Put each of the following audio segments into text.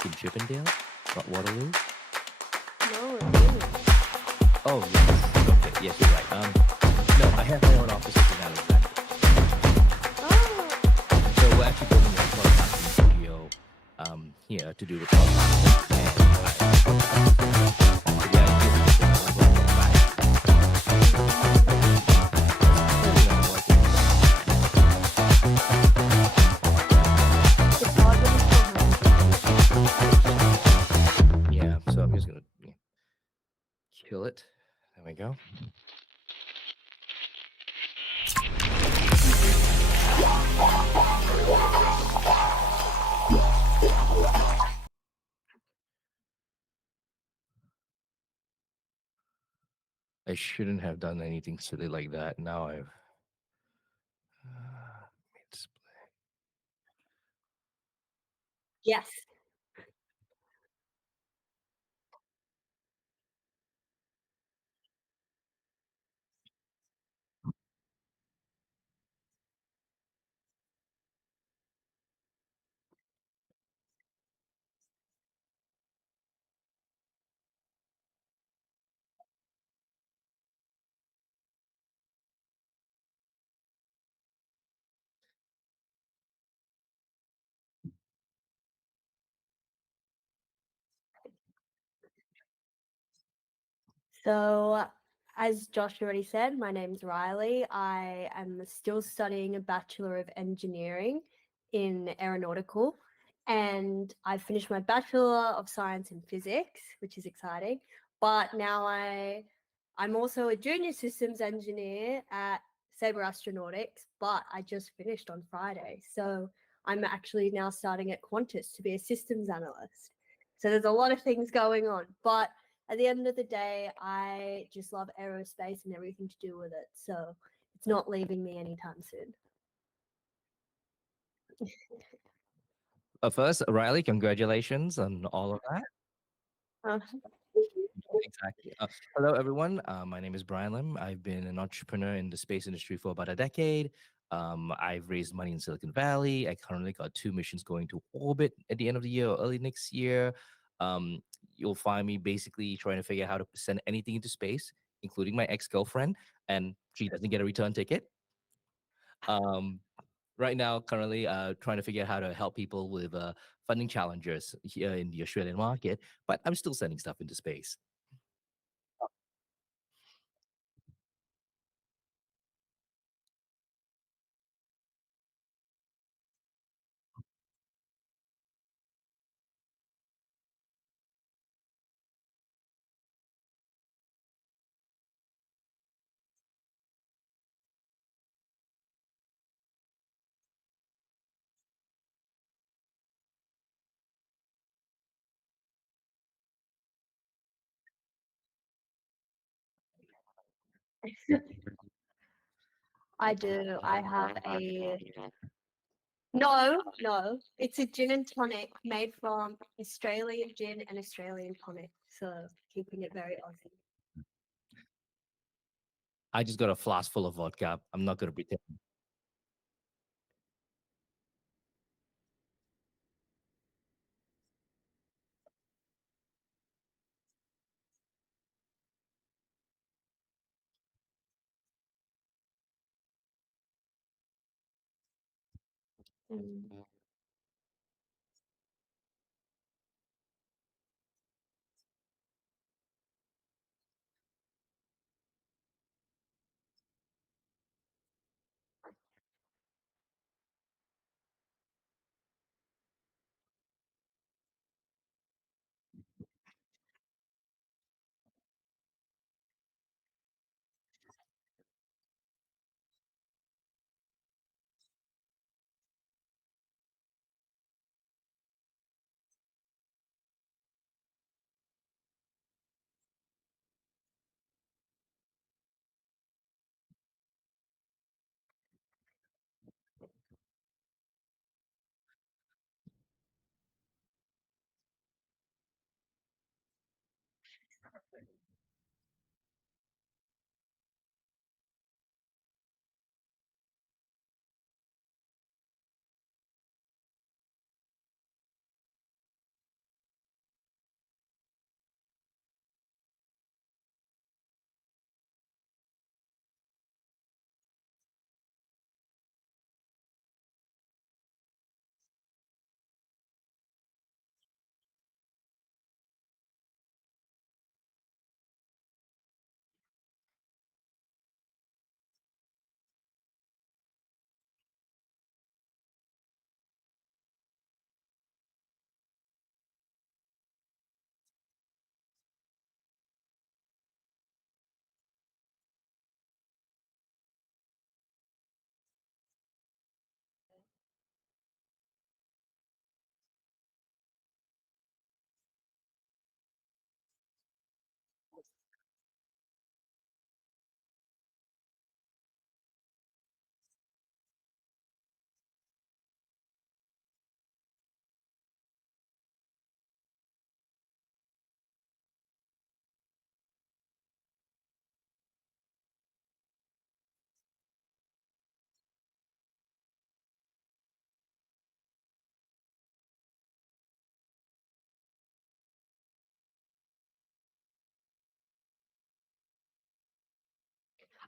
back in Chippendale, not Waterloo. No, really. Oh, yes. Okay, yes, you're right. No, I have my own offices in Alexandria. Oh, So we're actually building a podcasting studio here to do the podcasting, and I podcast. So the idea is to have a work back mm, because currently I'm working remotely. it's hard when you're from home to manage expectations. Yeah, so I'm just gonna kill it. There we go. I shouldn't have done anything silly like that. Now I've it's- Yes. So, as Josh already said, my name's Riley. I am still studying a Bachelor of Engineering in Aeronautical, and I finished my Bachelor of Science in Physics, which is exciting. But now I'm also a junior systems engineer at Sabre Astronautics, but I just finished on Friday. So I'm actually now starting at Qantas to be a systems analyst. So there's a lot of things going on, but at the end of the day, I just love aerospace and everything to do with it. So it's not leaving me anytime soon. First, Riley, congratulations on all of that. Uh, Exactly. Hello, everyone. My name is Brian Lim. I've been an entrepreneur in the space industry for about a decade. I've raised money in Silicon Valley. I currently got two missions going to orbit at the end of the year or early next year. Um, you'll find me basically trying to figure out how to send anything into space, including my ex girlfriend, and she doesn't get a return ticket. Um, right now, currently, trying to figure out how to help people with funding challenges here in the Australian market, but I'm still sending stuff into space. I do. I have a no. It's a gin and tonic made from Australian gin and Australian tonic. So keeping it very Aussie. I just got a flask full of vodka. I'm not going to pretend. Mm.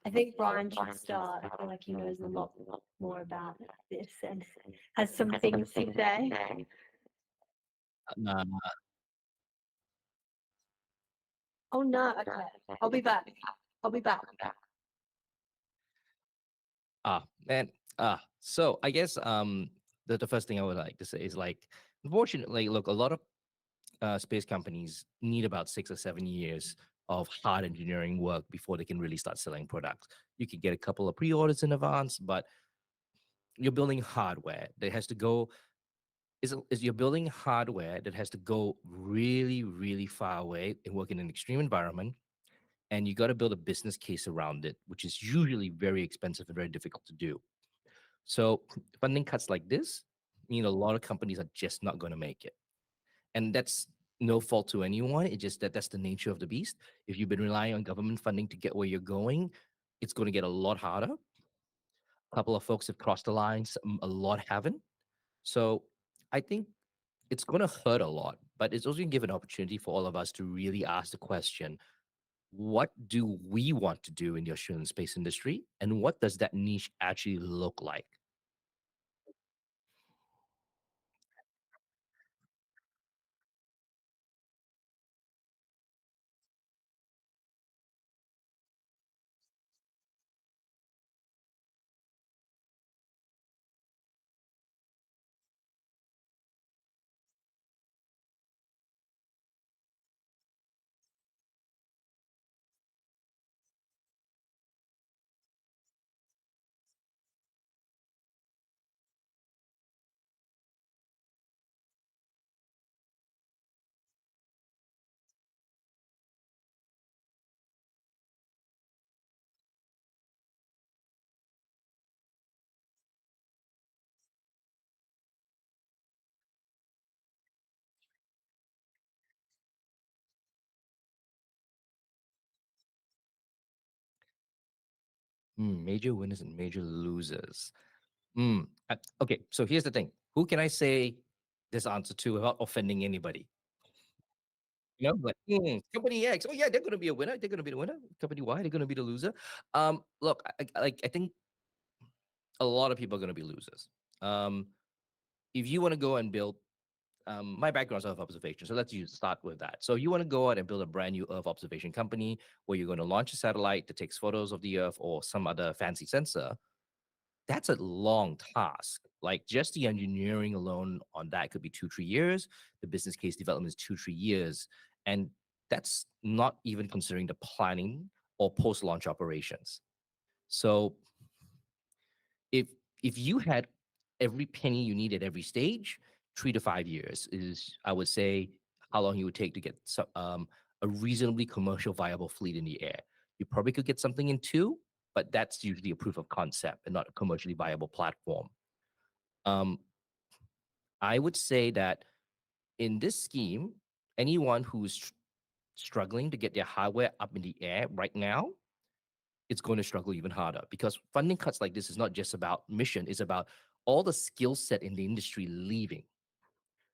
I think Brian should start. I feel like he knows a lot more about this and has some things to say. Nah, Oh no, okay. I'll be back. I'll be back. man. So I guess the first thing I would like to say is like, unfortunately, look, a lot of space companies need about 6 or 7 years of hard engineering work before they can really start selling products. You can get a couple of pre-orders in advance, but you're building hardware that has to go is you're building hardware that has to go really, really far away and work in an extreme environment. And you got to build a business case around it, which is usually very expensive and very difficult to do. So funding cuts like this mean a lot of companies are just not going to make it. And that's no fault to anyone. It's just that that's the nature of the beast. If you've been relying on government funding to get where you're going, it's going to get a lot harder. A couple of folks have crossed the lines, a lot haven't. So I think it's going to hurt a lot, but it's also going to give an opportunity for all of us to really ask the question, what do we want to do in the Australian space industry? And what does that niche actually look like? Major winners and major losers. Okay, so here's the thing. Who can I say this answer to without offending anybody? Like company X. Oh yeah, they're going to be a winner. They're going to be the winner. Company Y, they're going to be the loser. Look, I think a lot of people are going to be losers. Um, if you want to go and build, my background is Earth observation, so let's start with that. So you want to go out and build a brand new Earth observation company where you're going to launch a satellite that takes photos of the Earth or some other fancy sensor. That's a long task. Like just the engineering alone on that could be 2 3 years. The business case development is 2 3 years, and that's not even considering the planning or post launch operations. So if if you had every penny you need at every stage, 3 to 5 years is, I would say, how long you would take to get a reasonably commercial viable fleet in the air. You probably could get something in two, but that's usually a proof of concept and not a commercially viable platform. Um, I would say that in this scheme, anyone who's struggling to get their hardware up in the air right now, it's going to struggle even harder because funding cuts like this is not just about mission, it's about all the skill set in the industry leaving.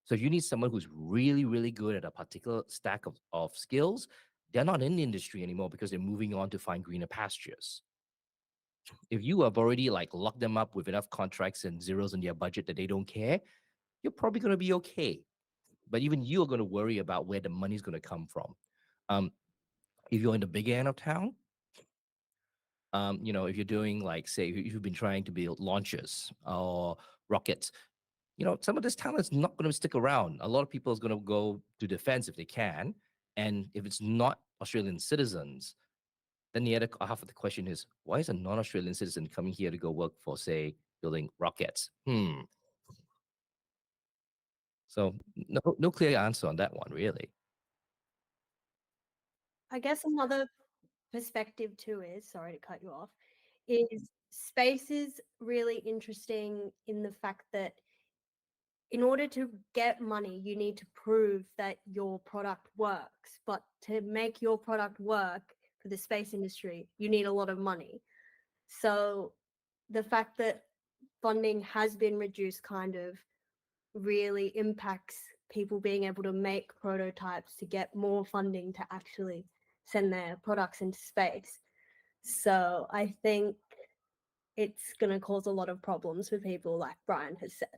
So if you need someone who's really, really good at a particular stack of skills, they're not in the industry anymore because they're moving on to find greener pastures. If you have already like locked them up with enough contracts and zeros in their budget that they don't care, you're probably going to be okay. But even you are going to worry about where the money's going to come from. Um, if you're in the big end of town, if you're doing like, say, if you've been trying to build launchers or rockets, some of this talent is not going to stick around. A lot of people is going to go to defense if they can, and if it's not Australian citizens, then the other half of the question is, why is a non-Australian citizen coming here to go work for, say, building rockets? So no clear answer on that one, really. I guess another perspective too is, sorry to cut you off, is space is really interesting in the fact that in order to get money, you need to prove that your product works. But to make your product work for the space industry, you need a lot of money. So the fact that funding has been reduced kind of really impacts people being able to make prototypes to get more funding to actually send their products into space. So I think it's going to cause a lot of problems for people, like Brian has said.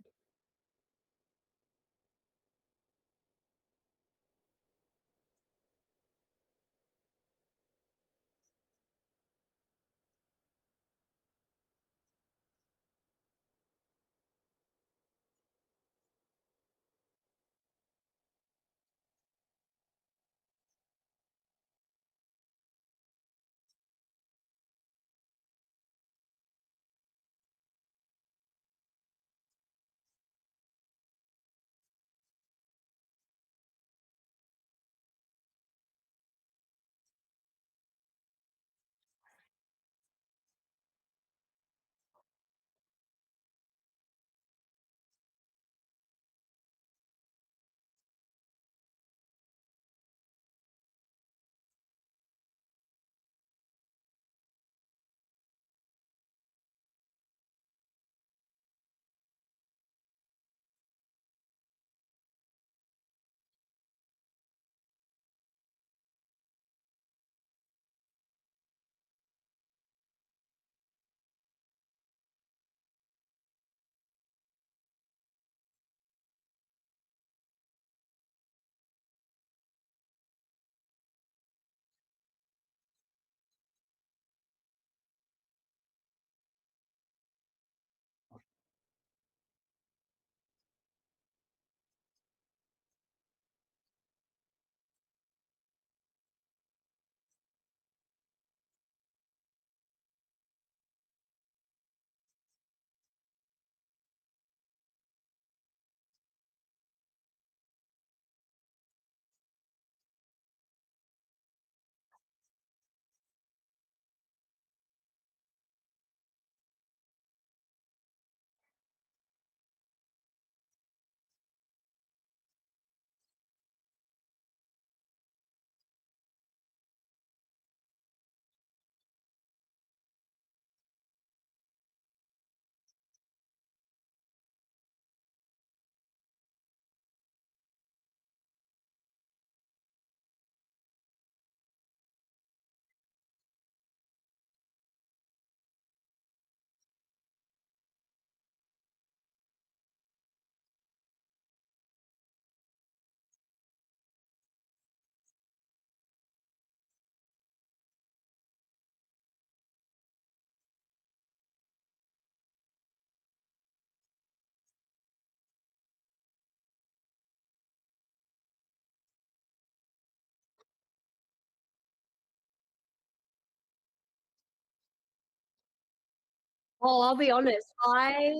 Well, I'll be honest, I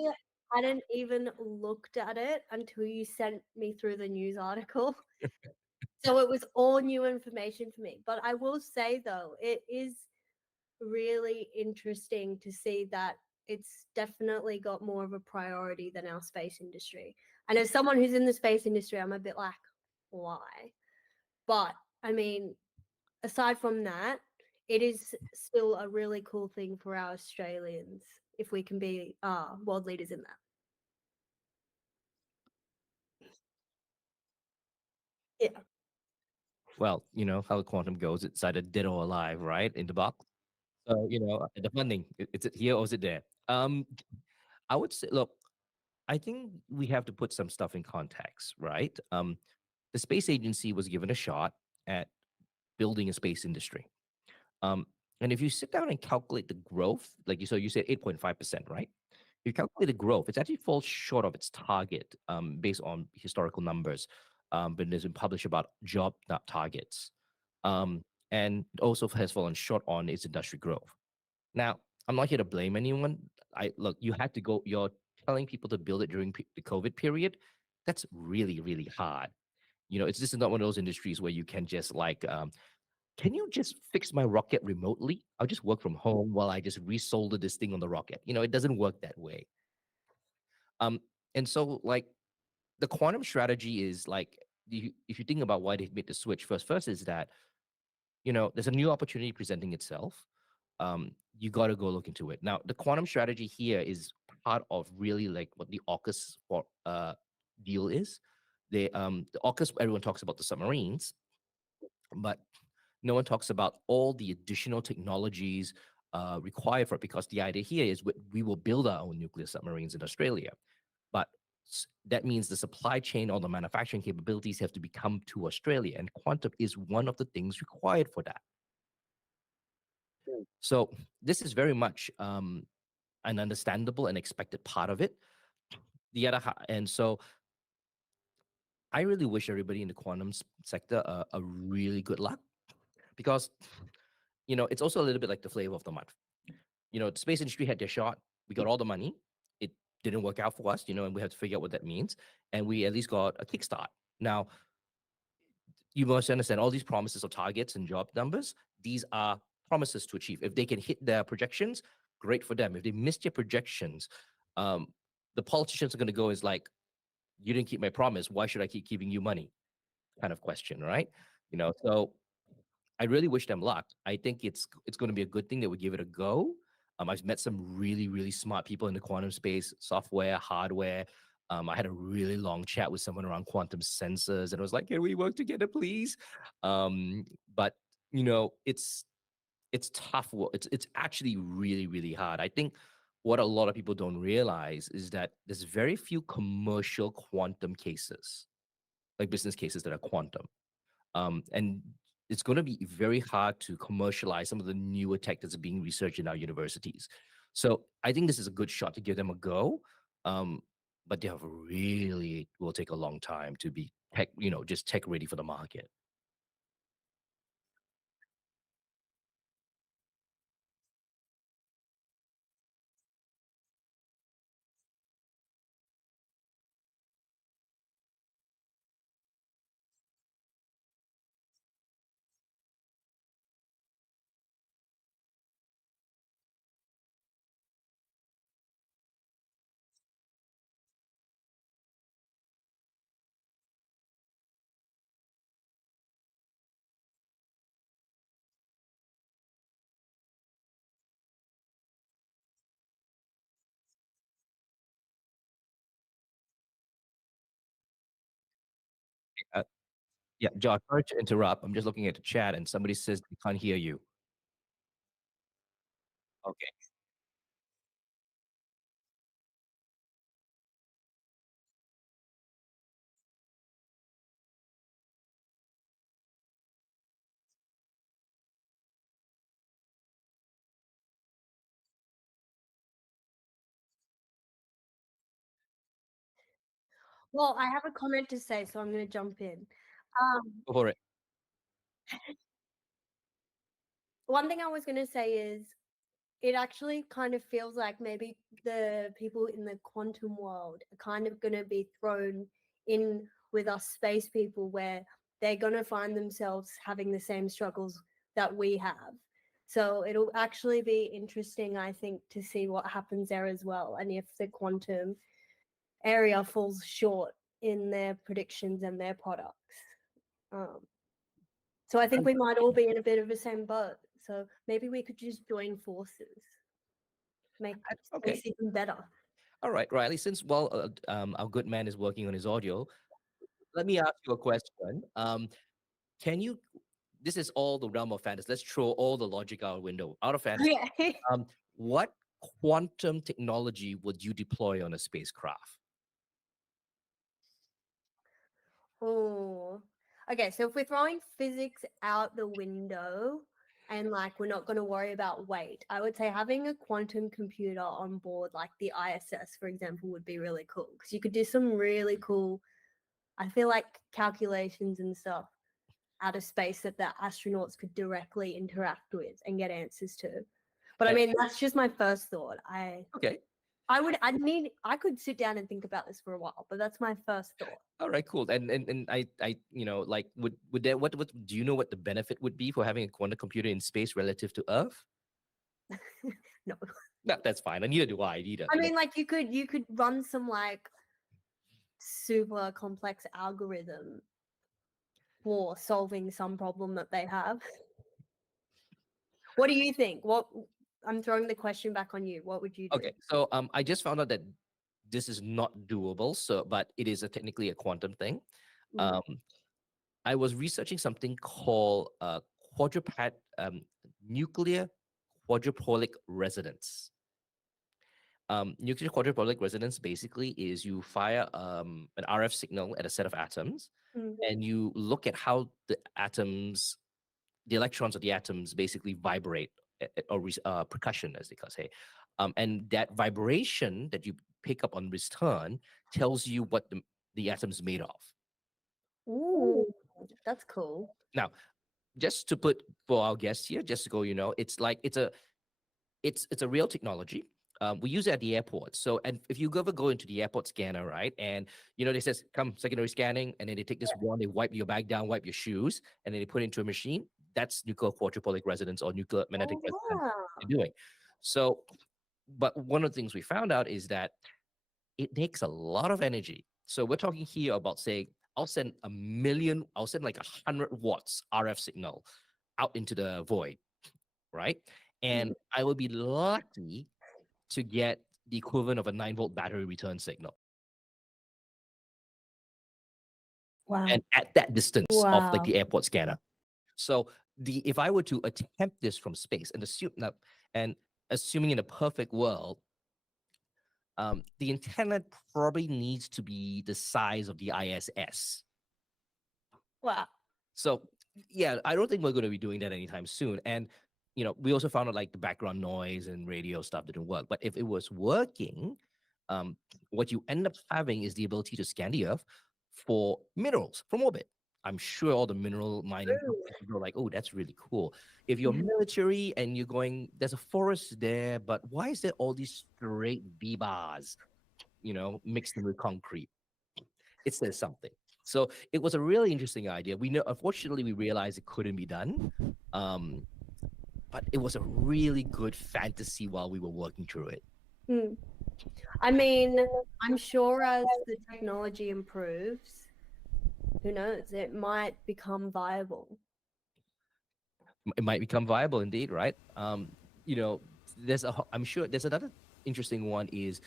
hadn't even looked at it until you sent me through the news article. So it was all new information for me. But I will say, though, it is really interesting to see that it's definitely got more of a priority than our space industry. And as someone who's in the space industry, I'm a bit like, why? But I mean, aside from that, it is still a really cool thing for our Australians if we can be world leaders in that. Yeah. Well, you know how quantum goes. It's either dead or alive, right? In the box. So, the funding, it's here or is it there? I would say, look, I think we have to put some stuff in context, right? The space agency was given a shot at building a space industry. Um, and if you sit down and calculate the growth, like you said 8.5%, right? If you calculate the growth, it actually falls short of its target based on historical numbers. But there's been published about job targets. Um, and it also has fallen short on its industry growth. Now, I'm not here to blame anyone. I look, you had to go, you're telling people to build it during the COVID period. That's really, really hard. It's just not one of those industries where you can just like can you just fix my rocket remotely? I'll just work from home while I just resolder this thing on the rocket. It doesn't work that way. Um, and so like the quantum strategy is like if you think about why they made the switch first is that there's a new opportunity presenting itself. You got to go look into it. Now, the quantum strategy here is part of really like what the AUKUS deal is. The AUKUS, everyone talks about the submarines, but No one talks about all the additional technologies required for it, because the idea here is we will build our own nuclear submarines in Australia. But that means the supply chain or the manufacturing capabilities have to become to Australia, and quantum is one of the things required for that. So this is very much an understandable and expected part of it. And so I really wish everybody in the quantum sector a really good luck, because it's also a little bit like the flavor of the month. The space industry had their shot. We got all the money. It didn't work out for us, and we have to figure out what that means. And we at least got a kickstart. Now, you must understand all these promises of targets and job numbers. These are promises to achieve. If they can hit their projections, great for them. If they miss their projections, um, the politicians are going to go is like, you didn't keep my promise. Why should I keep giving you money? Kind of question, right? So I really wish them luck. I think it's going to be a good thing that we give it a go. I've met some really, really smart people in the quantum space, software, hardware. I had a really long chat with someone around quantum sensors, and I was like, "Can we work together, please?" But it's tough work. It's actually really, really hard. I think what a lot of people don't realize is that there's very few commercial quantum cases, like business cases, that are quantum. And it's going to be very hard to commercialize some of the newer tech that's being researched in our universities. So I think this is a good shot to give them a go. Um, but they have really will take a long time to be tech, just tech ready for the market. Uh, yeah, Josh, sorry to interrupt. I'm just looking at the chat, and somebody says they can't hear you. Okay. Well, I have a comment to say, so I'm going to jump in. Go for it. One thing I was going to say is it actually kind of feels like maybe the people in the quantum world are kind of going to be thrown in with us space people, where they're going to find themselves having the same struggles that we have. So it'll actually be interesting, I think, to see what happens there as well, and if the quantum area falls short in their predictions and their products. Um, so I think we might all be in a bit of the same boat. So maybe we could just join forces, make Okay. space even better. All right, Riley. Since our good man is working on his audio, let me ask you a question. Can you This is all the realm of fantasy. Let's throw all the logic out window. Out of fantasy. Okay. What quantum technology would you deploy on a spacecraft? Oh. Okay, so if we're throwing physics out the window and like we're not going to worry about weight, I would say having a quantum computer on board, like the ISS, for example, would be really cool because you could do some really cool, I feel like, calculations and stuff out of space that the astronauts could directly interact with and get answers to. But I Eh, mean, that's just my first thought. Okay. I could sit down and think about this for a while, but that's my first thought. All right. Cool. And I like would there what do you know what the benefit would be for having a quantum computer in space relative to Earth? No. No, that's fine. And neither do I either. I mean, like you could run some like super complex algorithm for solving some problem that they have. What do you think? What I'm throwing the question back on you. What would you do? Okay. So I just found out that this is not doable. So, but it is technically a quantum thing. Mm. Um, I was researching something called quadruped nuclear quadrupolic resonance. Nuclear quadrupolic resonance basically is you fire an RF signal at a set of atoms, Mm. and you look at how the electrons of the atoms basically vibrate, or percussion, as they say. And that vibration that you pick up on return tells you what the atom's made of. Ooh, that's cool. Now, just to put for our guests here, just to go, it's like it's a real technology. We use it at the airport. So, and if you ever go into the airport scanner, right, and they says come secondary scanning, and then they take this wand, they wipe your bag down, wipe your shoes, and then they put it into a machine. That's nuclear quadrupolic resonance or nuclear magnetic Oh, resonance wow. they're doing. So, but one of the things we found out is that it takes a lot of energy. So we're talking here about, say, I'll send like 100 watts RF signal out into the void, right? And I will be lucky to get the equivalent of a 9-volt battery return signal. Wow. And at that distance of like Wow. the airport scanner. So if I were to attempt this from space and assuming in a perfect world, the antenna probably needs to be the size of the ISS. Wow. So yeah, I don't think we're going to be doing that anytime soon. And we also found out like the background noise and radio stuff didn't work. But if it was working, what you end up having is the ability to scan the Earth for minerals from orbit. I'm sure all the mineral mining companies are like, oh, that's really cool. If you're military and you're going, there's a forest there, but why is there all these straight V-bars, mixed in with concrete? It says something. So it was a really interesting idea. Unfortunately, we realized it couldn't be done. But it was a really good fantasy while we were working through it. Mm. I mean, I'm sure as the technology improves, who knows, it might become viable. It might become viable indeed, right? I'm sure there's another interesting one is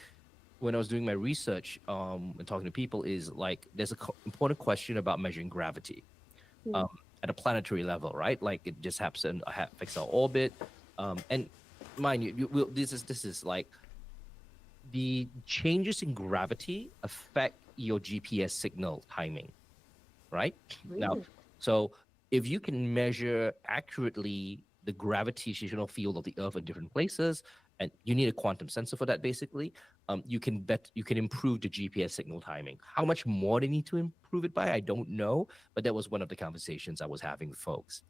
when I was doing my research and talking to people is like there's an important question about measuring gravity at a planetary level, right? Like it just affects our orbit, and mind you, this is like the changes in gravity affect your GPS signal timing, right? Now, so if you can measure accurately the gravitational field of the Earth in different places, and you need a quantum sensor for that, basically, you can improve the GPS signal timing. How much more they need to improve it by, I don't know, but that was one of the conversations I was having with folks.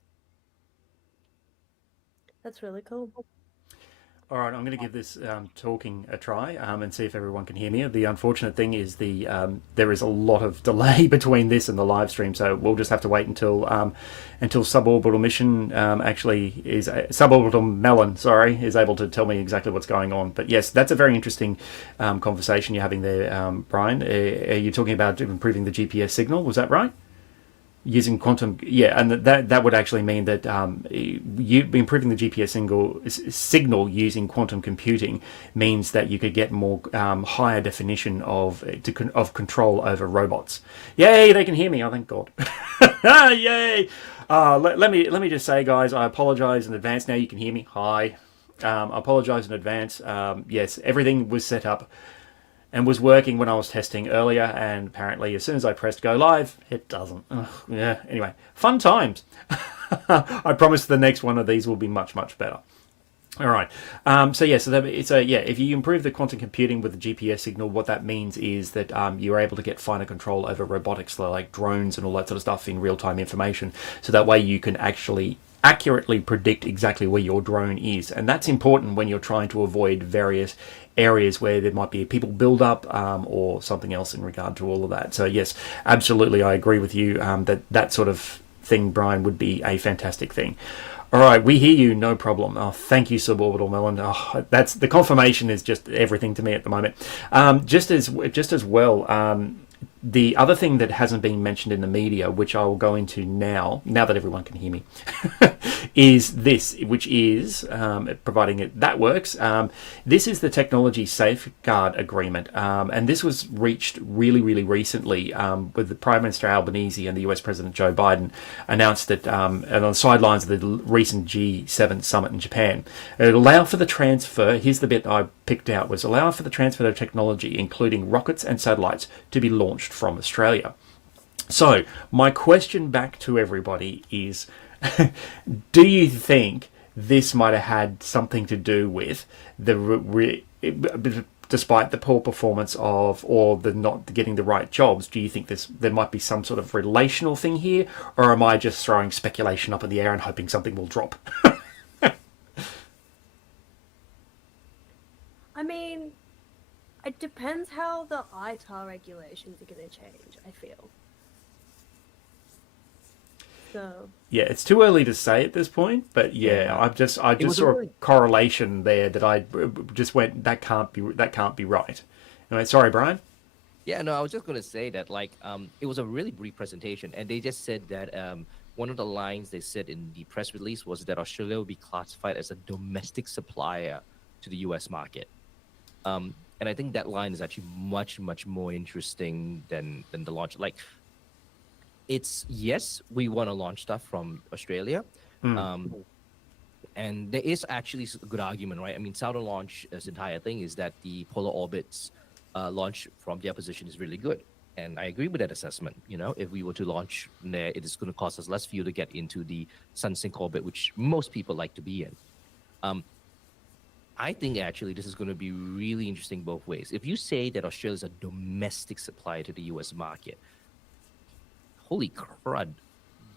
That's really cool. All right, I'm going to give this talking a try and see if everyone can hear me. The unfortunate thing is there is a lot of delay between this and the live stream, so we'll just have to wait until suborbital mission suborbital Melon, is able to tell me exactly what's going on. But yes, that's a very interesting conversation you're having there, Brian. Are you talking about improving the GPS signal? Was that right? Using quantum, yeah, and that would actually mean that you improving the GPS signal using quantum computing means that you could get more higher definition of control over robots. Yay, they can hear me! Oh, thank God! Yay! Let me just say, guys, I apologize in advance. Now you can hear me. Hi, I apologize in advance. Yes, everything was set up and was working when I was testing earlier, and apparently as soon as I pressed go live, it doesn't. Ugh, yeah, anyway, fun times. I promise the next one of these will be much, much better. All right. If you improve the quantum computing with the GPS signal, what that means is that you're able to get finer control over robotics, like drones and all that sort of stuff in real-time information. So that way you can actually accurately predict exactly where your drone is. And that's important when you're trying to avoid various areas where there might be a people build up or something else in regard to all of that. So yes, absolutely, I agree with you that sort of thing, Brian, would be a fantastic thing. All right, we hear you, no problem. Oh, thank you, Suborbital Melon. Oh, that's the confirmation is just everything to me at the moment. Just as well, the other thing that hasn't been mentioned in the media, which I will go into now that everyone can hear me, is this, which is, providing that works, this is the Technology Safeguard Agreement. And this was reached really, really recently with the Prime Minister Albanese and the US President Joe Biden announced that, and on the sidelines of the recent G7 summit in Japan. It would allow for the transfer, here's the bit I picked out, was allow for the transfer of technology, including rockets and satellites, to be launched from Australia. So, my question back to everybody is, do you think this might have had something to do with despite the poor performance of, or the not getting the right jobs, do you think there might be some sort of relational thing here, or am I just throwing speculation up in the air and hoping something will drop? I mean, it depends how the ITAR regulations are going to change, I feel. So Yeah, it's too early to say at this point, but yeah, I just saw a correlation there that I just went, that can't be right. Anyway, sorry, Brian. Yeah, no, I was just going to say that, like, it was a really brief presentation, and they just said that one of the lines they said in the press release was that Australia will be classified as a domestic supplier to the US market. And I think that line is actually much, much more interesting than the launch. Like, it's, yes, we want to launch stuff from Australia. And there is actually a good argument, right? I mean, Southern Launch, this entire thing is that the Polar Orbit's launch from their position is really good. And I agree with that assessment. You know, if we were to launch there, it is going to cost us less fuel to get into the sun sync orbit, which most people like to be in. I think actually this is going to be really interesting both ways. If you say that Australia is a domestic supplier to the US market, holy crud,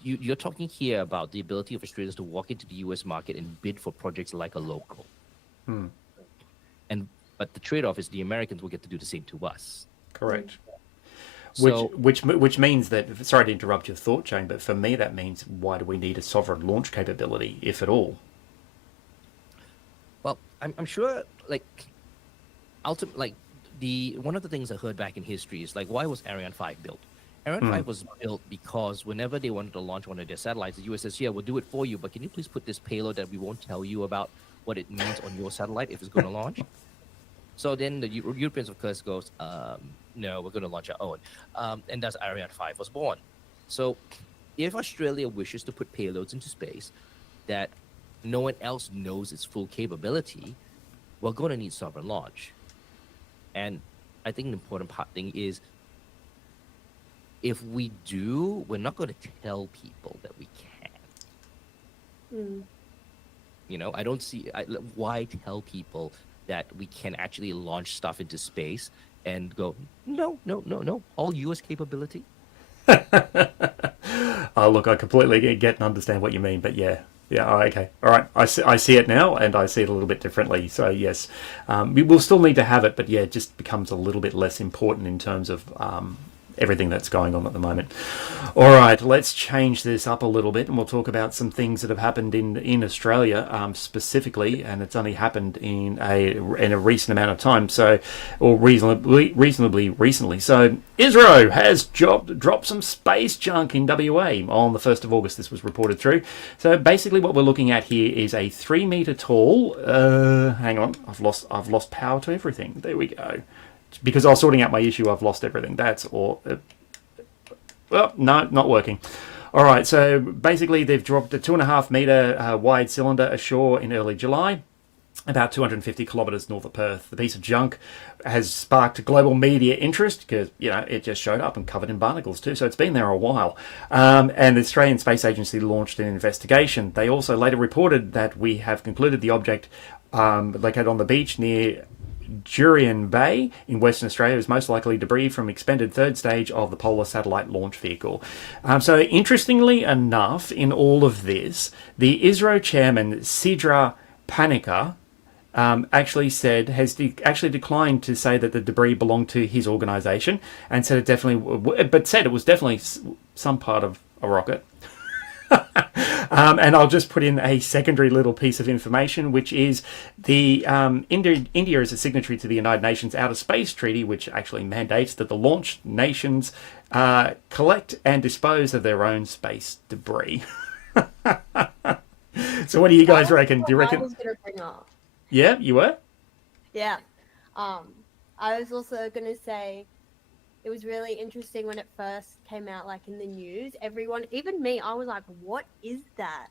you're talking here about the ability of Australians to walk into the US market and bid for projects like a local. But the trade-off is the Americans will get to do the same to us. Correct. So, Which means that, sorry to interrupt your thought chain, but for me that means, why do we need a sovereign launch capability, if at all? well, I'm sure, like, ultimately, like, one of the things I heard back in history is, like, why was Ariane 5 built? Ariane 5 was built because whenever they wanted to launch one of their satellites, the US says, yeah, we'll do it for you, but can you please put this payload that we won't tell you about what it means on your satellite if it's going to launch? So then the Europeans, of course, goes, no, we're going to launch our own. And thus Ariane 5 was born. So if Australia wishes to put payloads into space that no one else knows its full capability, we're going to need sovereign launch. And I think the important thing is, if we do, we're not going to tell people that we can. You know, I don't see why tell people that we can actually launch stuff into space and go, no, all US capability. Oh, look, I completely get and understand what you mean, but yeah, okay, all right, I see it now, and I see it a little bit differently. So yes, we will still need to have it, but yeah, it just becomes a little bit less important in terms of everything that's going on at the moment. All right, let's change this up a little bit, and we'll talk about some things that have happened in Australia specifically, and it's only happened in a recent amount of time, so, or reasonably recently. So Israel has dropped some space junk in WA on the 1st of August. This was reported through. So basically, what we're looking at here is a 3-meter tall. Hang on, I've lost power to everything. There we go. Because I was sorting out my issue, I've lost everything. That's all. Well, no, not working. All right, so basically they've dropped a 2.5-meter wide cylinder ashore in early July, about 250 kilometres north of Perth. The piece of junk has sparked global media interest because, you know, it just showed up and covered in barnacles too, so it's been there a while. And the Australian Space Agency launched an investigation. They also later reported that we have concluded the object located on the beach near Jurien Bay in Western Australia is most likely debris from expended third stage of the Polar Satellite Launch Vehicle. So interestingly enough, in all of this, the ISRO chairman, Sidra Panika, actually actually declined to say that the debris belonged to his organisation, and said it was definitely some part of a rocket. And I'll just put in a secondary little piece of information, which is the India is a signatory to the United Nations Outer Space Treaty, which actually mandates that the launch nations collect and dispose of their own space debris. So what do you guys reckon? Do you I reckon? was going to bring up. Yeah, you were? Yeah. I was also going to say it was really interesting when it first came out, like in the news. Everyone, even me, I was like, what is that?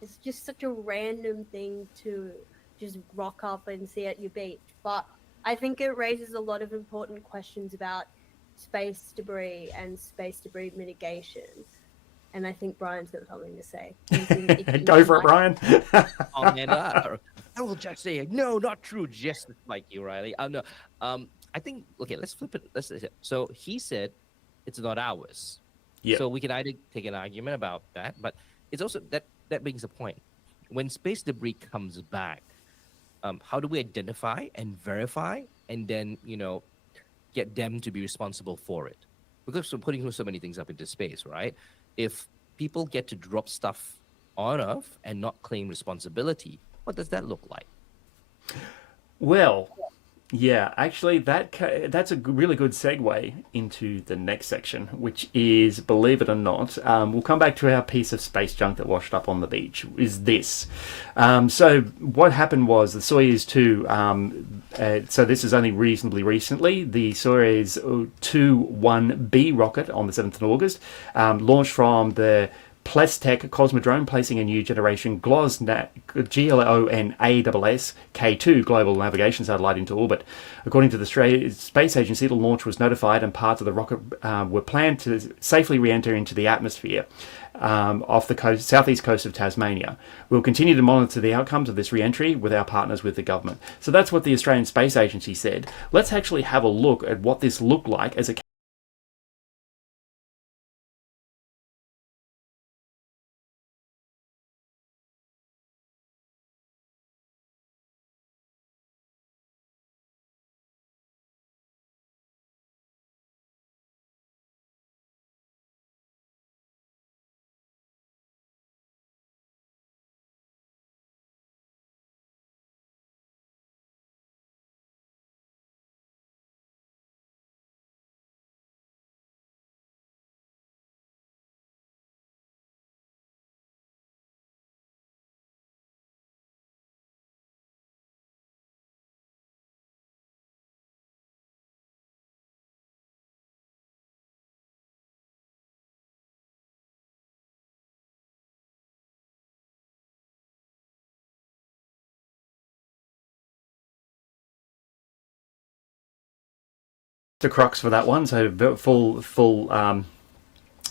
It's just such a random thing to just rock up and see at your beach. But I think it raises a lot of important questions about space debris and space debris mitigation. And I think Brian's got something to say. Go for it, Brian. Oh man, I will just say no, not true. Just like you, Riley. No, I think okay. Let's flip it. So he said it's not ours. Yeah. So we can either take an argument about that, but it's also that brings a point. When space debris comes back, how do we identify and verify, and then get them to be responsible for it? Because we're putting so many things up into space, right? If people get to drop stuff on Earth and not claim responsibility, what does that look like? Well, yeah, actually, that's a really good segue into the next section, which is, believe it or not, we'll come back to our piece of space junk that washed up on the beach, is this. So what happened was the Soyuz 2, so this is only reasonably recently, the Soyuz 2-1B rocket on the 7th of August, launched from the Plestek Cosmodrome, placing a new generation GLONASS K2 global navigation satellite into orbit. According to the Australian Space Agency, the launch was notified and parts of the rocket were planned to safely re-enter into the atmosphere off the southeast coast of Tasmania. We'll continue to monitor the outcomes of this re-entry with our partners with the government. So that's what the Australian Space Agency said. Let's actually have a look at what this looked like as a crux for that one. So full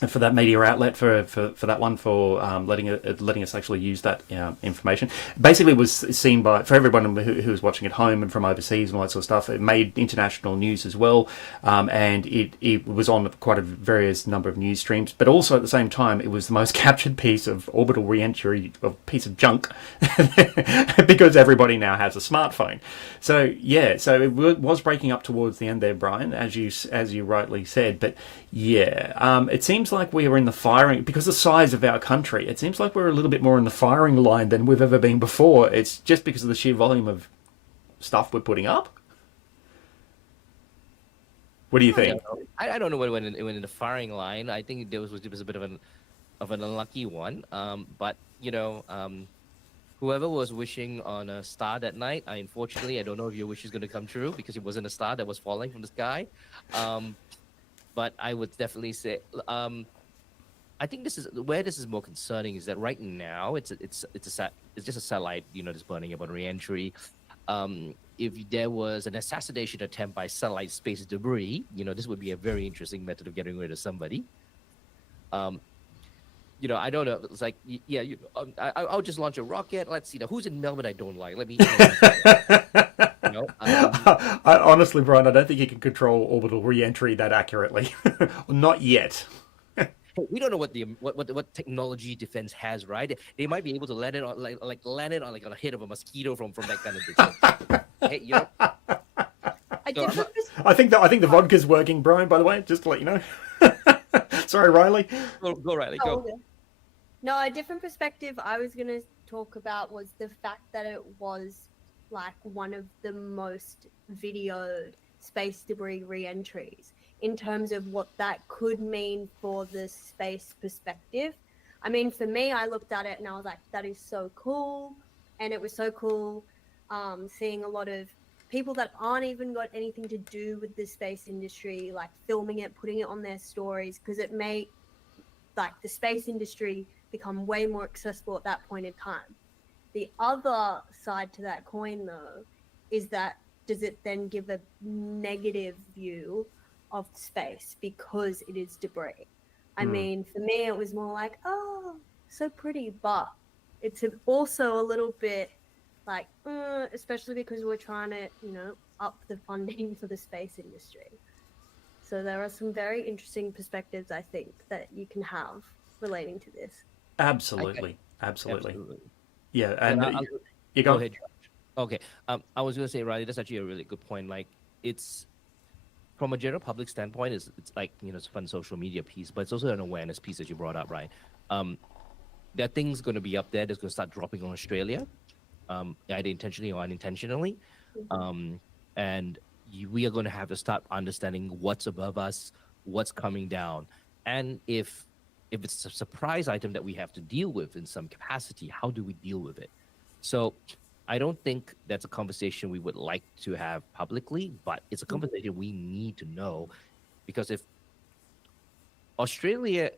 for that media outlet for that one for letting us actually use that information. Basically, it was seen for everyone who was watching at home and from overseas and all that sort of stuff. It made international news as well, and it was on quite a various number of news streams. But also at the same time, it was the most captured piece of orbital re-entry of piece of junk because everybody now has a smartphone. So yeah, so it was breaking up towards the end there, Brian, as you rightly said. But yeah, it seems like we are in the firing, because the size of our country, it seems like we're a little bit more in the firing line than we've ever been before. It's just because of the sheer volume of stuff we're putting up. What do you think? I don't know when it went in the firing line. I think there was a bit of an unlucky one. But whoever was wishing on a star that night, unfortunately, I don't know if your wish is going to come true because it wasn't a star that was falling from the sky. But I would definitely say, I think this is more concerning is that right now it's just a satellite, that's burning up on reentry. If there was an assassination attempt by satellite space debris, this would be a very interesting method of getting rid of somebody. I don't know. It's like, yeah, I'll just launch a rocket. Let's see. Now, who's in Melbourne I don't like? Let me. Honestly, Brian, I don't think you can control orbital re-entry that accurately. Not yet. We don't know what technology defense has, right? They might be able to land it on land it on on a head of a mosquito from that kind of distance. Hey, I think the vodka's working, Brian. By the way, just to let you know. Sorry, Riley. Go Riley, go. No, a different perspective I was going to talk about was the fact that it was like one of the most videoed space debris re-entries in terms of what that could mean for the space perspective. I mean, for me, I looked at it and I was like, that is so cool. And it was so cool seeing a lot of people that aren't even got anything to do with the space industry, like filming it, putting it on their stories, because it made like the space industry become way more accessible at that point in time. The other side to that coin, though, is that does it then give a negative view of space because it is debris? I mean, for me, it was more like, oh, so pretty, but it's also a little bit like, especially because we're trying to, up the funding for the space industry. So there are some very interesting perspectives, I think, that you can have relating to this. I get Absolutely, absolutely. absolutely. Yeah, But and you're go going. ahead, Josh. Okay. I was gonna say, Riley, that's actually a really good point. Like, it's from a general public standpoint, it's like it's a fun social media piece, but it's also an awareness piece that you brought up, right? Um, there are things going to be up there that's going to start dropping on Australia, either intentionally or unintentionally, Mhm. um, and we are going to have to start understanding what's above us, what's coming down, and if it's a surprise item that we have to deal with in some capacity, how do we deal with it? So I don't think that's a conversation we would like to have publicly, but it's a conversation we need to know because if Australia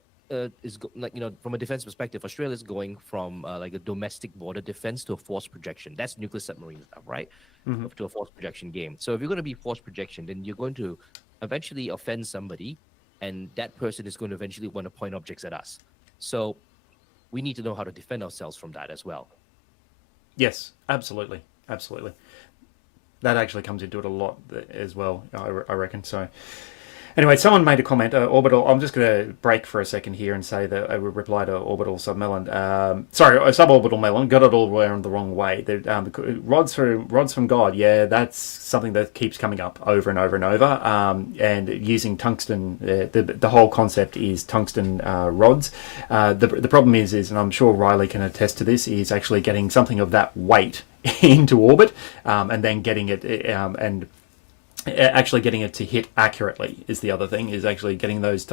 like from a defense perspective, Australia is going from like a domestic border defense to a force projection. That's nuclear submarine stuff, right? Mm-hmm. To a force projection game. So if you're going to be force projection, then you're going to eventually offend somebody, and that person is going to eventually want to point objects at us. So we need to know how to defend ourselves from that as well. Yes, absolutely, absolutely. That actually comes into it a lot as well. I reckon so. Anyway, someone made a comment. Orbital. I'm just going to break for a second here and say that I would reply to orbital submelon. Sorry, suborbital melon. Got it all around the wrong way. The rods from God. Yeah, that's something that keeps coming up over and over and over. And using tungsten. The whole concept is tungsten rods. The problem is, and I'm sure Riley can attest to this, is actually getting something of that weight into orbit, and then getting it and actually getting it to hit accurately is the other thing, is actually getting those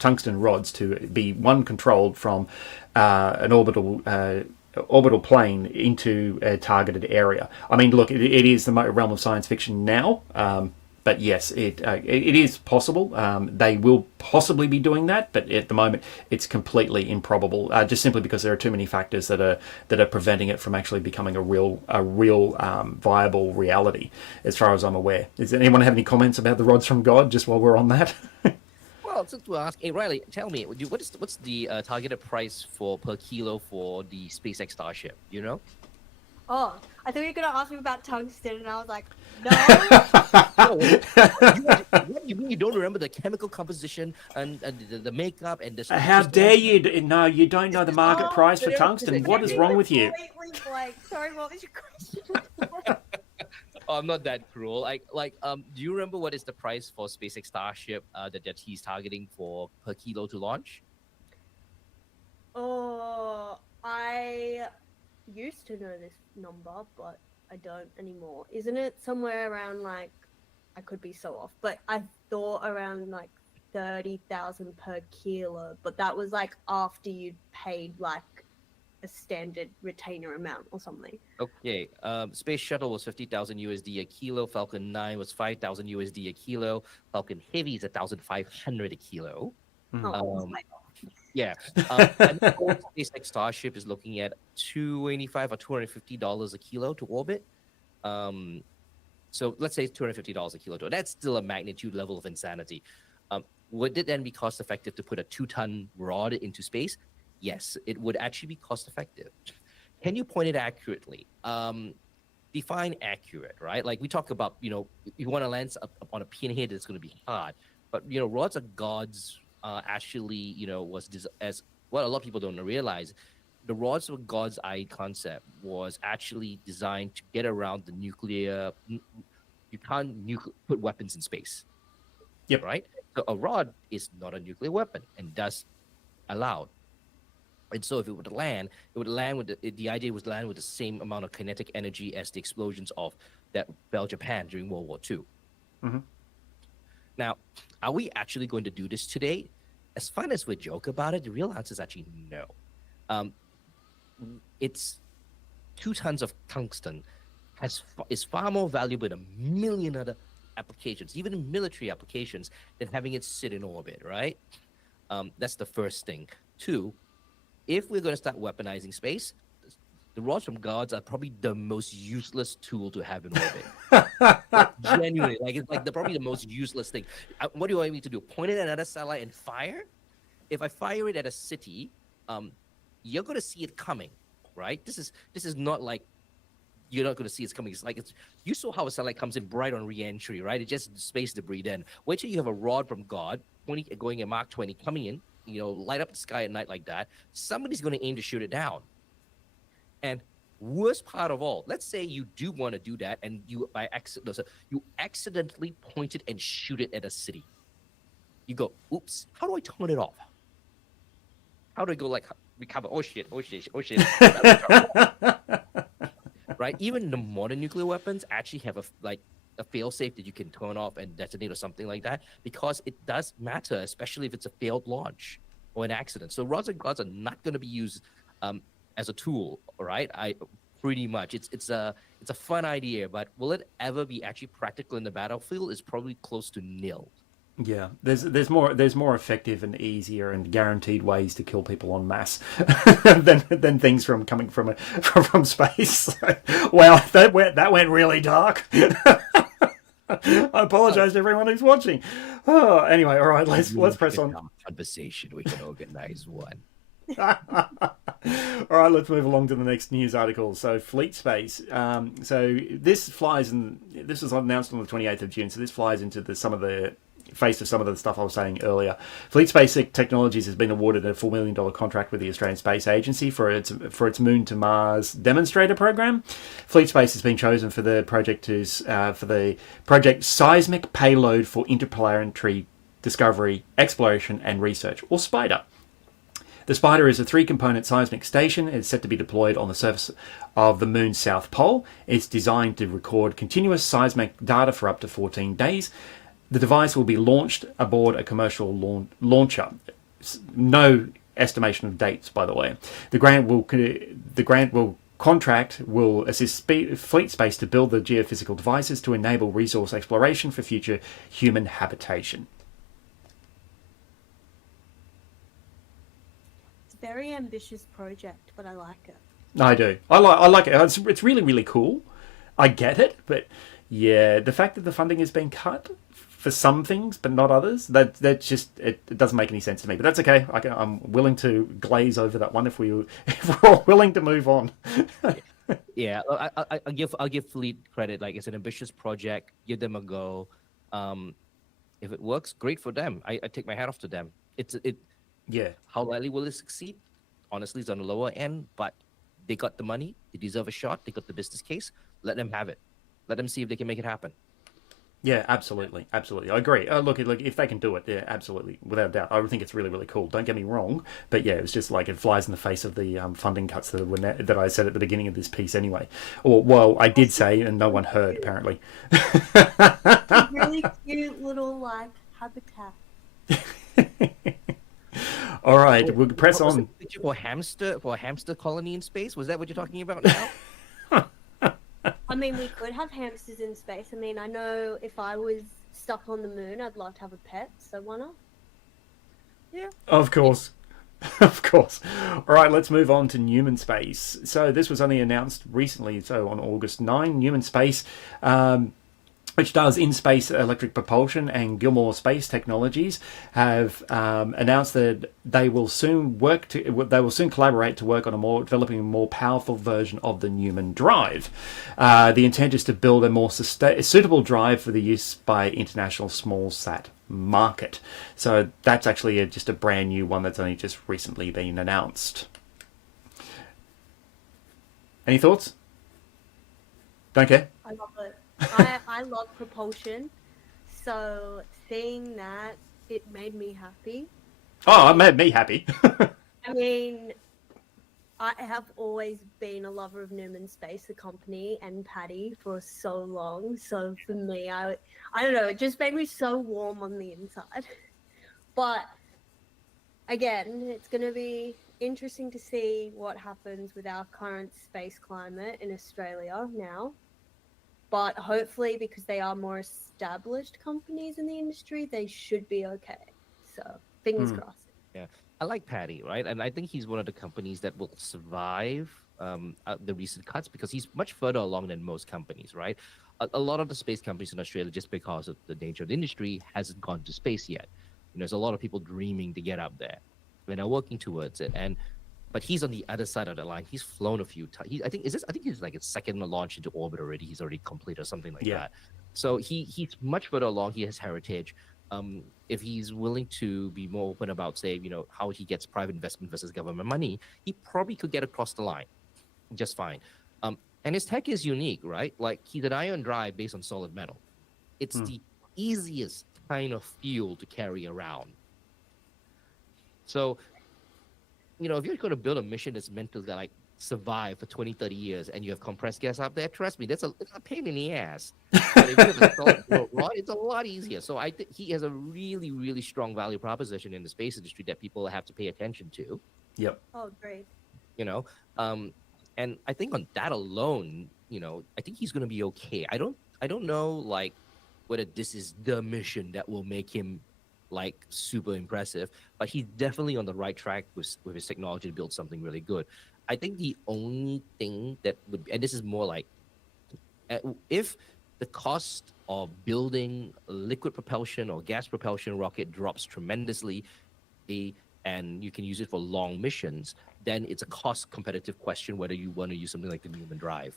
tungsten rods to be controlled from an orbital plane into a targeted area. I mean, look, it is the realm of science fiction now, but yes, it is possible. They will possibly be doing that, but at the moment, it's completely improbable. Just simply because there are too many factors that are preventing it from actually becoming a real viable reality, as far as I'm aware. Does anyone have any comments about the rods from God? Just while we're on that. Well, since we're asking, hey, Riley, tell me, what's the targeted price for per kilo for the SpaceX Starship? You know? Oh, I thought you were going to ask me about tungsten, and I was like, no. No, what do you mean you don't remember the chemical composition and the makeup and the How crystal? dare you? No, you don't know the market Oh, price for tungsten. What is everything wrong was with you? completely blank. Sorry, what was your question? Oh, I'm not that cruel. Do you remember what is the price for SpaceX Starship that he's targeting for per kilo to launch? Oh, I used to know this number, but I don't anymore. Isn't it somewhere around like, I could be so off, but I thought around like 30,000 per kilo, but that was like after you'd paid like a standard retainer amount or something. Okay. Space Shuttle was 50,000 USD a kilo. Falcon 9 was 5,000 USD a kilo. Falcon Heavy is 1,500 a kilo. Oh, Um, yeah. And SpaceX Starship is looking at 225 or $250 a kilo to orbit. Um, so let's say $250 a kilo. That's still a magnitude level of insanity. Would it then be cost effective to put a 2-ton rod into space? Yes, it would actually be cost effective. Can you point it accurately? Define accurate, right? Like we talk about, you want to land on a pinhead, it's going to be hard. But rods are gods. Actually, was as what a lot of people don't realize. The rods of God's eye concept was actually designed to get around the nuclear. You can't put weapons in space, Yep. right? So a rod is not a nuclear weapon and thus allowed. And so if it would land, it would land with the idea was land with the same amount of kinetic energy as the explosions of that fell Japan during World War II. Mm-hmm. Now, are we actually going to do this today? As fun as we joke about it, the real answer is actually no. Um, it's 2 tons of tungsten is far more valuable than a million other applications, even in military applications, than having it sit in orbit, right? That's the first thing. Two, if we're going to start weaponizing space, the rods from gods are probably the most useless tool to have in orbit. Like, genuinely, like it's like probably the most useless thing. What do you want me to do? Point it at another satellite and fire? If I fire it at a city, you're going to see it coming, right? This is not like you're not going to see it's coming. It's like you saw how a satellite comes in bright on re-entry, right? It just space debris. Then wait till you have a rod from God going at Mach 20 coming in, light up the sky at night like that. Somebody's going to aim to shoot it down. And worst part of all, let's say you do want to do that, and you accidentally point it and shoot it at a city. You go, oops, how do I turn it off? How do I go like recover? Oh shit. Right? Even the modern nuclear weapons actually have a fail-safe that you can turn off and detonate or something like that, because it does matter, especially if it's a failed launch or an accident. So rods and gods are not going to be used as a tool, right? Pretty much. It's a fun idea, but will it ever be actually practical in the battlefield? Is probably close to nil. Yeah, there's more effective and easier and guaranteed ways to kill people en masse than things coming from space. So, wow, that went really dark. I apologize to everyone who's watching. Oh, anyway, all right, let's press on. Conversation. We can organize one. All right, let's move along to the next news article. So, Fleet Space. So this was announced on the 28th of June. So this flies into some of the stuff I was saying earlier. Fleet Space Technologies has been awarded a $4 million contract with the Australian Space Agency for its Moon to Mars demonstrator program. Fleet Space has been chosen for the project Seismic Payload for Interplanetary Discovery, Exploration and Research, or SPIDER. The SPIDER is a 3-component seismic station. It's set to be deployed on the surface of the Moon's south pole. It's designed to record continuous seismic data for up to 14 days. The device will be launched aboard a commercial launcher. No estimation of dates, by the way. The grant will assist Fleet Space to build the geophysical devices to enable resource exploration for future human habitation. It's a very ambitious project, but I like it. I do. I like it. It's really, really cool. I get it, but yeah, the fact that the funding has been cut for some things but not others, that just it doesn't make any sense to me. But that's okay. I'm willing to glaze over that one if we're all willing to move on. Yeah, I'll give Fleet credit. Like, it's an ambitious project. Give them a go. If it works, great for them. I take my hat off to them. Yeah. How likely will it succeed? Honestly, it's on the lower end, but they got the money. They deserve a shot. They got the business case. Let them have it. Let them see if they can make it happen. Yeah, absolutely. I agree. Look, if they can do it, yeah, absolutely, without a doubt. I think it's really, really cool. Don't get me wrong, but yeah, it's just like it flies in the face of the funding cuts that I said at the beginning of this piece anyway. Or, well, I did say, and no one heard, apparently. Really cute little, habitat. All right, we'll press on. For a hamster colony in space? Was that what you're talking about now? I mean, we could have hamsters in space. I mean, I know if I was stuck on the moon, I'd love to have a pet, so why not? Yeah. Of course. Of course. All right, let's move on to Newman Space. So this was only announced recently, so on August 9, Newman Space, which does in-space electric propulsion, and Gilmore Space Technologies have announced that they will soon collaborate to work on developing a more powerful version of the Newman drive. The intent is to build a more suitable drive for the use by international small sat market. So that's actually just a brand new one that's only just recently been announced. Any thoughts? Don't care? I love it. I love propulsion, so seeing that, it made me happy. Oh, it made me happy. I mean, I have always been a lover of Newman Space, the company, and Patty for so long. So for me, I don't know, it just made me so warm on the inside. But again, it's going to be interesting to see what happens with our current space climate in Australia now. But hopefully, because they are more established companies in the industry, they should be okay. So fingers crossed. Yeah, I like Patty, right? And I think he's one of the companies that will survive the recent cuts because he's much further along than most companies, right? A lot of the space companies in Australia, just because of the nature of the industry, hasn't gone to space yet. There's a lot of people dreaming to get up there. They're working towards it, but he's on the other side of the line. He's flown a few times. I think he's like his second launch into orbit already. He's already completed or something like that. So he's much further along. He has heritage. If he's willing to be more open about, say, how he gets private investment versus government money, he probably could get across the line just fine. And his tech is unique, right? Like he's an ion drive based on solid metal. It's the easiest kind of fuel to carry around. So, if you're going to build a mission that's meant to like survive for 20, 30 years and you have compressed gas up there, trust me, it's a pain in the ass. But if you have a solid rod, it's a lot easier. So I think he has a really, really strong value proposition in the space industry that people have to pay attention to. Yep. Oh, great. And I think on that alone, I think he's going to be okay. I don't know like whether this is the mission that will make him like super impressive, but he's definitely on the right track with his technology to build something really good. I think the only thing that would, and this is more like, if the cost of building a liquid propulsion or gas propulsion rocket drops tremendously, and you can use it for long missions, then it's a cost competitive question whether you want to use something like the Newman drive.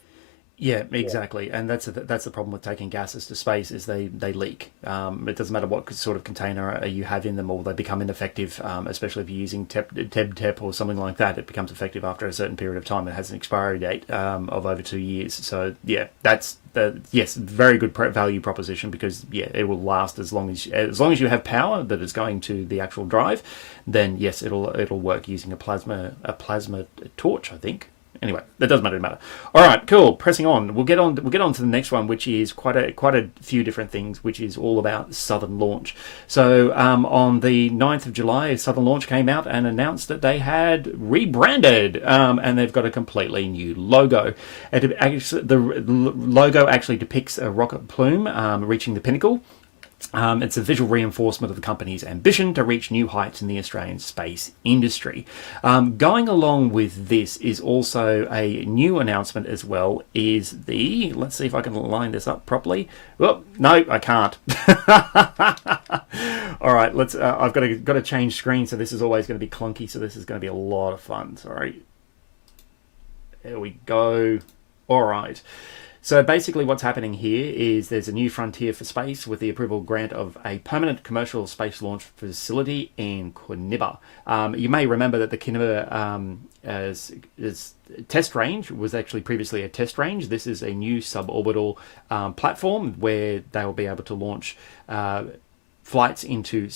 Yeah, exactly, and that's the problem with taking gases to space is they leak. It doesn't matter what sort of container you have in them, or they become ineffective. Especially if you're using TEP or something like that, it becomes effective after a certain period of time. It has an expiry date of over 2 years. So yeah, that's very good value proposition because it will last as long as you have power that is going to the actual drive. Then yes, it'll work using a plasma torch, I think. Anyway, that doesn't matter. All right, cool. Pressing on. We'll get on to the next one, which is quite a few different things, which is all about Southern Launch. So on the 9th of July, Southern Launch came out and announced that they had rebranded, and they've got a completely new logo. The logo actually depicts a rocket plume reaching the pinnacle. It's a visual reinforcement of the company's ambition to reach new heights in the Australian space industry. Going along with this is also a new announcement as well. Let's see if I can line this up properly. Well, no, I can't. All right, let's. I've got to change screen, so this is always going to be clunky. So this is going to be a lot of fun. Sorry. There we go. All right. So basically what's happening here is there's a new frontier for space with the approval grant of a permanent commercial space launch facility in Quinniba. You may remember that the Quinniba as test range was actually previously a test range. This is a new suborbital platform where they will be able to launch flights into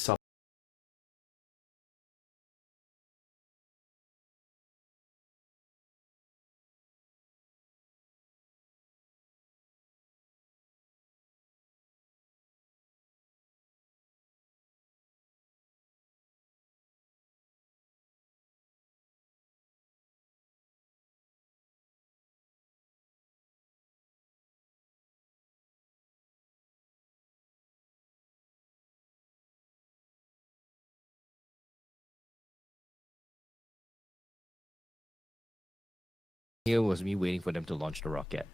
Here was me waiting for them to launch the rocket.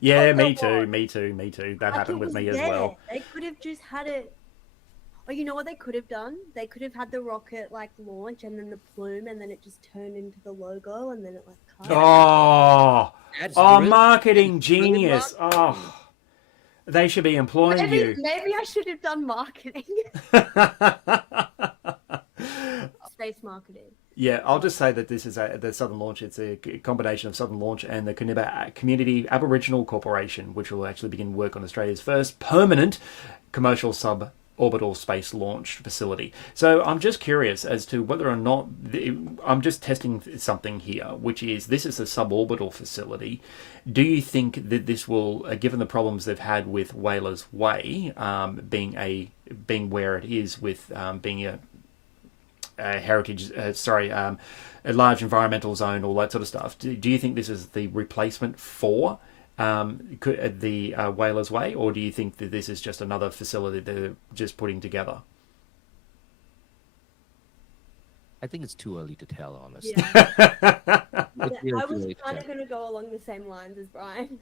Yeah, me too. That happened with me as well. They could have just had it. Oh, you know what they could have done? They could have had the rocket like launch and then the plume, and then it just turned into the logo, and then it like cut. Marketing genius! Oh, they should be employing you. Maybe I should have done marketing. Space marketing. Yeah, I'll just say that this is the Southern Launch. It's a combination of Southern Launch and the Quinniba Community Aboriginal Corporation, which will actually begin work on Australia's first permanent commercial orbital space launch facility. So I'm just curious as to whether or not I'm just testing something here, which is this is a suborbital facility. Do you think that this will, given the problems they've had with Whalers Way, being where it is with being a heritage, a large environmental zone, all that sort of stuff. Do you think this is the replacement for the Whalers Way, or do you think that this is just another facility they're just putting together? I think it's too early to tell, honestly. Yeah. It's Yeah, really I too was early to kind of tell. going to go along the same lines as Brian.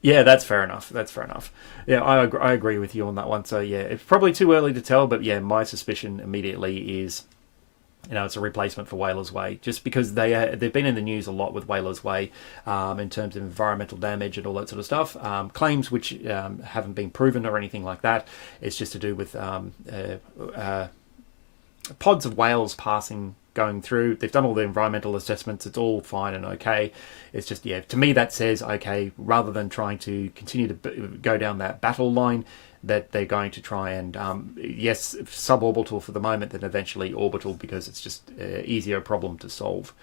Yeah, that's fair enough. That's fair enough. Yeah, I agree with you on that one. So yeah, it's probably too early to tell, but yeah, my suspicion immediately is, it's a replacement for Whalers Way, just because they've been in the news a lot with Whalers Way in terms of environmental damage and all that sort of stuff. Claims which haven't been proven or anything like that. It's just to do with pods of whales going through. They've done all the environmental assessments. It's all fine and okay. It's just, yeah, to me that says, okay, rather than trying to continue to go down that battle line, that they're going to try and, yes, suborbital for the moment, then eventually orbital, because it's just an easier problem to solve.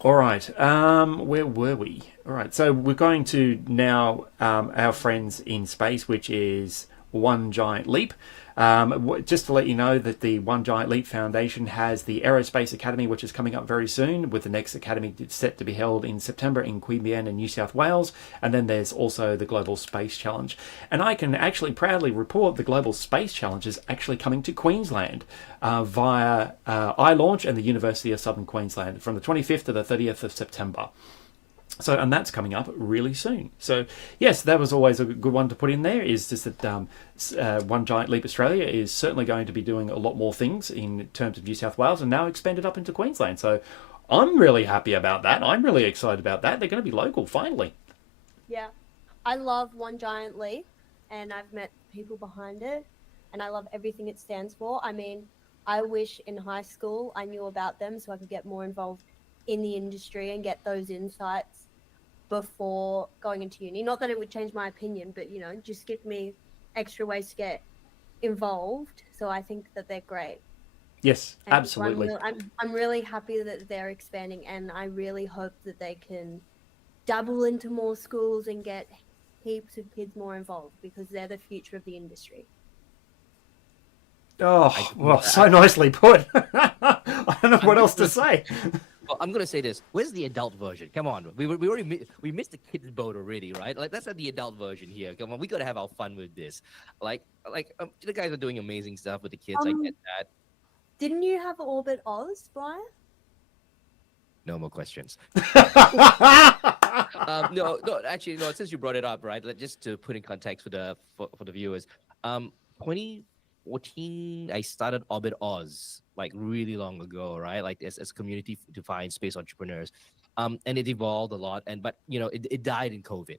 All right, where were we? All right, so we're going to now our friends in space, which is One Giant Leap. Just to let you know that the One Giant Leap Foundation has the Aerospace Academy, which is coming up very soon, with the next academy set to be held in September in Queanbeyan in New South Wales. And then there's also the Global Space Challenge. And I can actually proudly report the Global Space Challenge is actually coming to Queensland via iLaunch and the University of Southern Queensland from the 25th to the 30th of September. So, and that's coming up really soon. So, yes, that was always a good one to put in there. Is just that One Giant Leap Australia is certainly going to be doing a lot more things in terms of New South Wales, and now expanded up into Queensland. So, I'm really happy about that. I'm really excited about that. They're going to be local finally. Yeah. I love One Giant Leap, and I've met people behind it, and I love everything it stands for. I mean, I wish in high school I knew about them so I could get more involved in the industry and get those insights before going into uni. Not that it would change my opinion, but just give me extra ways to get involved. So I think that they're great. Yes, And absolutely. I'm really happy that they're expanding, and I really hope that they can dabble into more schools and get heaps of kids more involved, because they're the future of the industry. I, Oh, well, so I, nicely put. I don't know I'm what just else to gonna, say. well, I'm gonna say this. Where's the adult version? Come on, we already we missed the kids boat already, right? Like let's have the adult version here. Come on, we gotta have our fun with this. The guys are doing amazing stuff with the kids. I get Um, that. didn't you have Orbit Oz, Brian? No more questions. No. Actually, no. Since you brought it up, right? Just to put in context for the viewers, 2014, I started Orbit Oz like really long ago, right? Like as a community to find space entrepreneurs, and it evolved a lot. But it died in COVID,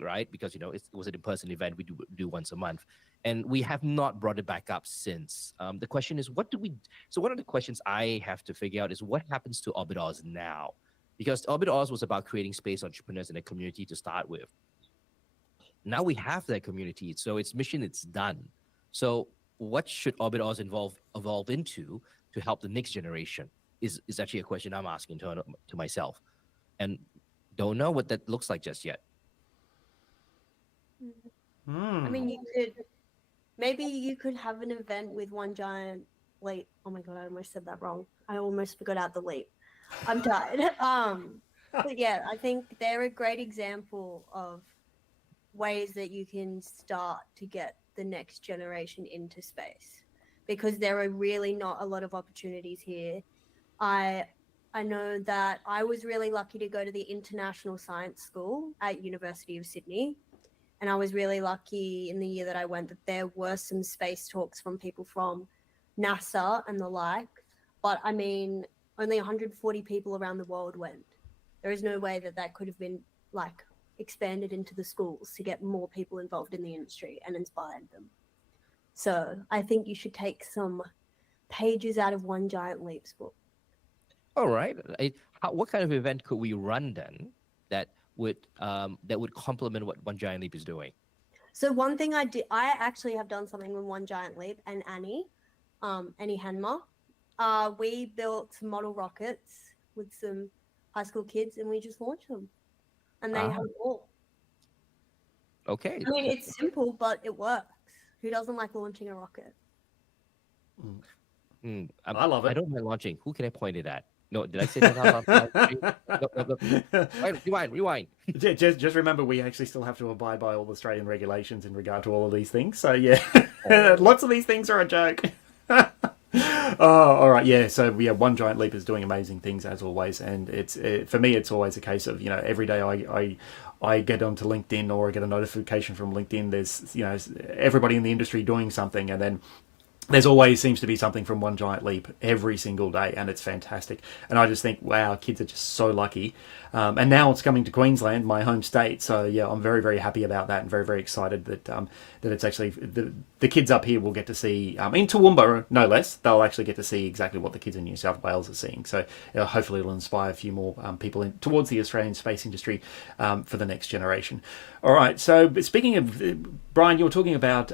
right? Because it was an in-person event we do once a month, and we have not brought it back up since. The question is, what do we? So one of the questions I have to figure out is what happens to Orbit Oz now, because Orbit Oz was about creating space entrepreneurs in a community to start with. Now we have that community, so its mission it's done. So what should Orbit Oz evolve into to help the next generation? Is actually a question I'm asking to myself, and don't know what that looks like just yet. I mean, maybe you could have an event with One Giant Leap. Oh my god, I almost said that wrong. I almost forgot out the leap. I'm tired. But yeah, I think they're a great example of ways that you can start to get the next generation into space, because there are really not a lot of opportunities here. I I know that I was really lucky to go to the International Science School at University of Sydney, and I was really lucky in the year that I went that there were some space talks from people from NASA and the like. But I mean, only 140 people around the world went. There is no way that that could have been like expanded into the schools to get more people involved in the industry and inspired them. So I think you should take some pages out of One Giant Leap's book. All right. What kind of event could we run then that would complement what One Giant Leap is doing? So one thing I did, I actually have done something with One Giant Leap and Annie Hanma. We built some model rockets with some high school kids, and we just launched them, and they Ah, had all. okay. I mean, it's simple, but it works. Who doesn't like launching a rocket? I love I it. don't mind launching. Who can I point it at? No, did I say that out loud? No, no, no. Rewind. Just remember, we actually still have to abide by all the Australian regulations in regard to all of these things. So yeah, Oh. lots of these things are a joke. Oh, all right, yeah. So yeah, One Giant Leap is doing amazing things as always, and it's for me, it's always a case of every day I get onto LinkedIn or I get a notification from LinkedIn. There's everybody in the industry doing something, and then there's always seems to be something from One Giant Leap every single day, and it's fantastic. And I just think, wow, kids are just so lucky. And now it's coming to Queensland, my home state. So yeah, I'm very, very happy about that, and very, very excited that that it's actually the kids up here will get to see in Toowoomba, no less. They'll actually get to see exactly what the kids in New South Wales are seeing. So hopefully, it'll inspire a few more people towards the Australian space industry for the next generation. All right. So speaking of Brian, you were talking about.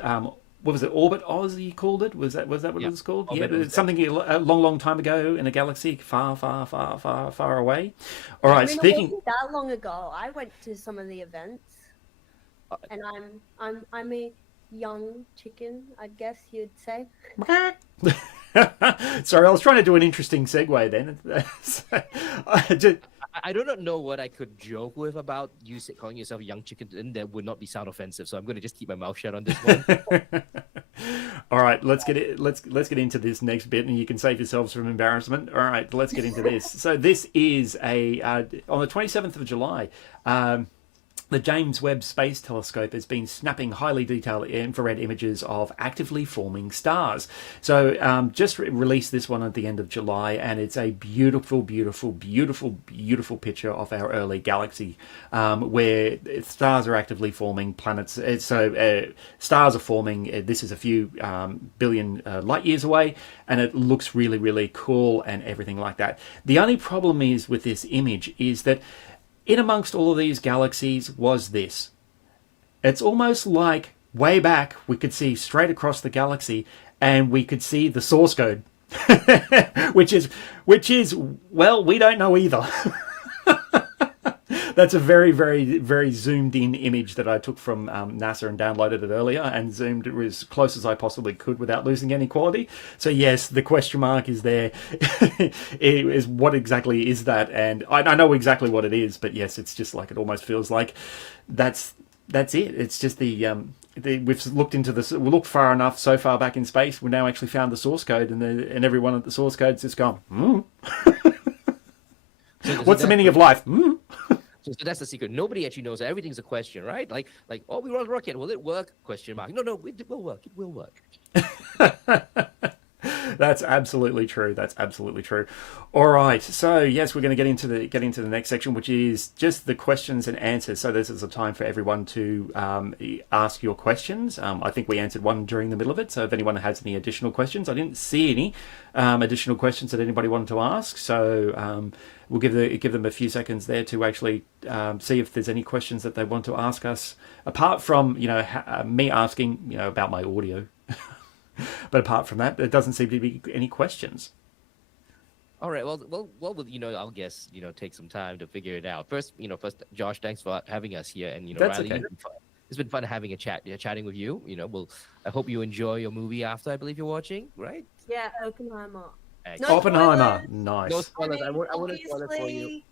What was it? Orbit Oz, you called it? Was that what Yeah. it was called? Orbit Yeah, Oz. something a long, long time ago in a galaxy far, far, far, far, far away. All I right. mean, it Speaking. wasn't that long ago. I went to some of the events, Uh, and I'm a young chicken, I guess you'd say. Sorry, I was trying to do an interesting segue then. I do not know what I could joke with about you calling yourself a young chicken, and that would not be sound offensive. So I'm going to just keep my mouth shut on this one. All right, let's get it. Let's get into this next bit, and you can save yourselves from embarrassment. All right, let's get into this. So this is a on the 27th of July. The James Webb Space Telescope has been snapping highly detailed infrared images of actively forming stars. So just released this one at the end of July, and it's a beautiful, beautiful, beautiful, beautiful picture of our early galaxy, where stars are actively forming, planets. Stars are forming. This is a few billion light years away, and it looks really, really cool and everything like that. The only problem is with this image is that in amongst all of these galaxies was this. It's almost like way back we could see straight across the galaxy and we could see the source code. which is well, we don't know either. That's a very, very, very zoomed in image that I took from NASA and downloaded it earlier and zoomed it as close as I possibly could without losing any quality. So yes, the question mark is there. Is what exactly is that? And I know exactly what it is, but yes, it's just like it almost feels like that's it. It's just we've looked into this. We looked far enough, so far back in space. We now actually found the source code, and everyone at the source code's just gone. What's the meaning of life? So that's the secret. Nobody actually knows. Everything's a question, right? Like, oh, we run a rocket. Will it work? Question mark. No, it will work. It will work. That's absolutely true. That's absolutely true. All right. So yes, we're going to get into the next section, which is just the questions and answers. So this is a time for everyone to ask your questions. I think we answered one during the middle of it. So if anyone has any additional questions, I didn't see any additional questions that anybody wanted to ask. So we'll give them a few seconds there to actually see if there's any questions that they want to ask us, apart from me asking about my audio. But apart from that, there doesn't seem to be any questions. All right. Well, I'll guess, take some time to figure it out. First, Josh, thanks for having us here, and That's Riley, okay. it's been fun having a chatting with you. I hope you enjoy your movie after. I believe you're watching, right? Yeah, Oppenheimer. Excellent. Oppenheimer, spoilers. nice. No spoilers. I I mean, wouldn't spoil it for you.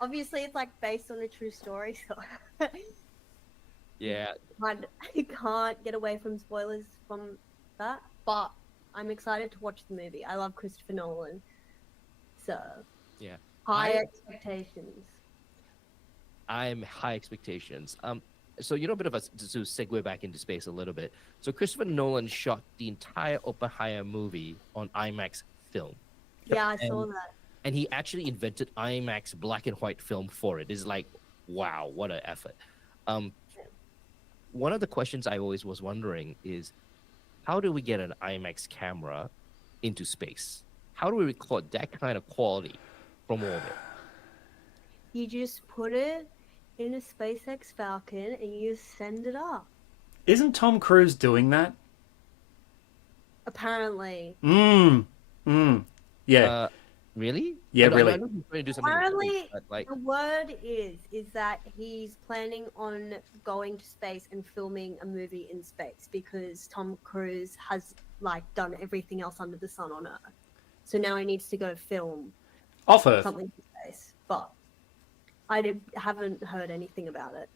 obviously, it's like based on a true story, so Yeah. I can't get away from spoilers from that. But I'm excited to watch the movie. I love Christopher Nolan, so Yeah. high expectations. I'm high expectations. So a bit of to segue back into space a little bit. So Christopher Nolan shot the entire Oppenheimer movie on IMAX film. Yeah, I saw that. And he actually invented IMAX black and white film for it. It's like, wow, what an effort. One of the questions I always was wondering is, how do we get an IMAX camera into space? How do we record that kind of quality from orbit? You just put it in a SpaceX Falcon and you send it up. Isn't Tom Cruise doing that? Apparently. Yeah, Uh, really? yeah, I really. know he's trying to do something with space, Apparently, but like, the word is that he's planning on going to space and filming a movie in space because Tom Cruise has like done everything else under the sun on Earth. So now he needs to go film Off Earth. something in space. But haven't heard anything about it.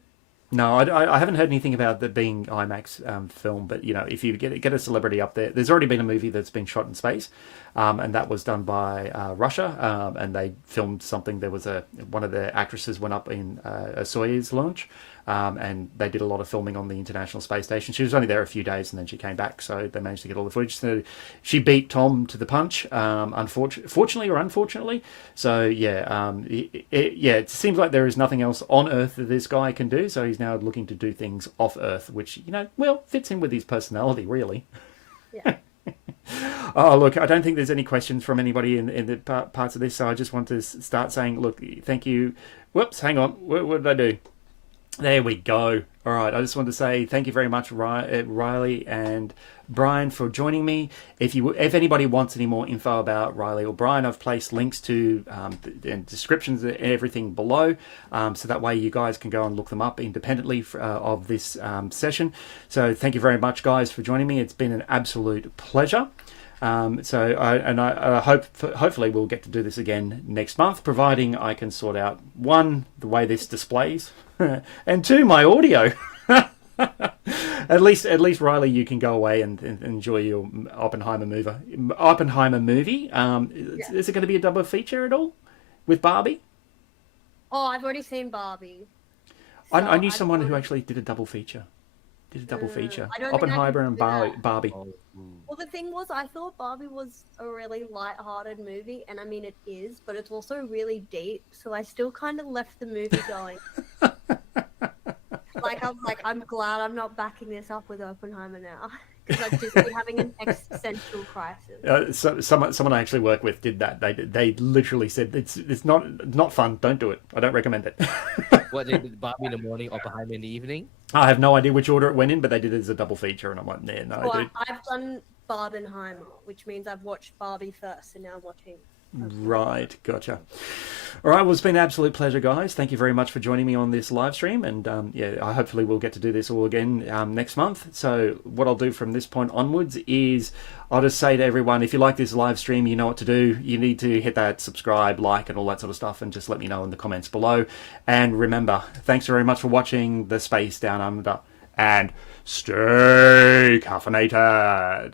No, I haven't heard anything about that being IMAX film, but if you get a celebrity up there, there's already been a movie that's been shot in space, and that was done by Russia, and they filmed something. There was one of the actresses went up in a Soyuz launch, and they did a lot of filming on the International Space Station. She was only there a few days, and then she came back, so they managed to get all the footage. So she beat Tom to the punch, fortunately or unfortunately. So yeah, it seems like there is nothing else on Earth that this guy can do. So he's now looking to do things off Earth, which fits in with his personality, really. Yeah. Oh, look, I don't think there's any questions from anybody in the parts of this, so I just want to start saying, look, thank you. Whoops, hang on. What did I do? There we go. All right, I just want to say thank you very much, Riley and Brian, for joining me. If anybody wants any more info about Riley or Brian, I've placed links to the descriptions and everything below, so that way you guys can go and look them up independently of this session. So thank you very much, guys, for joining me. It's been an absolute pleasure. I hope hopefully we'll get to do this again next month, providing I can sort out one, the way this displays, and two, my audio. at least Riley, you can go away and enjoy your Oppenheimer movie. Is it going to be a double feature at all with Barbie? Oh, I've already seen Barbie. I knew someone who actually did a double feature. Oppenheimer and Barbie. Well, the thing was, I thought Barbie was a really light-hearted movie, and I mean it is, but it's also really deep. So I still kind of left the movie going. I was like, I'm glad I'm not backing this up with Oppenheimer now, because I'd just be having an existential crisis. So someone I actually work with did that. They literally said it's not fun. Don't do it. I don't recommend it. what, they did Barbie in the morning, Oppenheimer in the evening? I have no idea which order it went in, but they did it as a double feature, and I'm like, nah, no. Well, I've done Barbenheimer, which means I've watched Barbie first, and now I'm watching. Right, gotcha. All right, well, it's been an absolute pleasure, guys. Thank you very much for joining me on this live stream, and I hopefully we'll get to do this all again next month. So what I'll do from this point onwards is I'll just say to everyone, if you like this live stream, you know what to do. You need to hit that subscribe, like, and all that sort of stuff, and just let me know in the comments below. And remember, thanks very much for watching The Space Down Under, and stay caffeinated.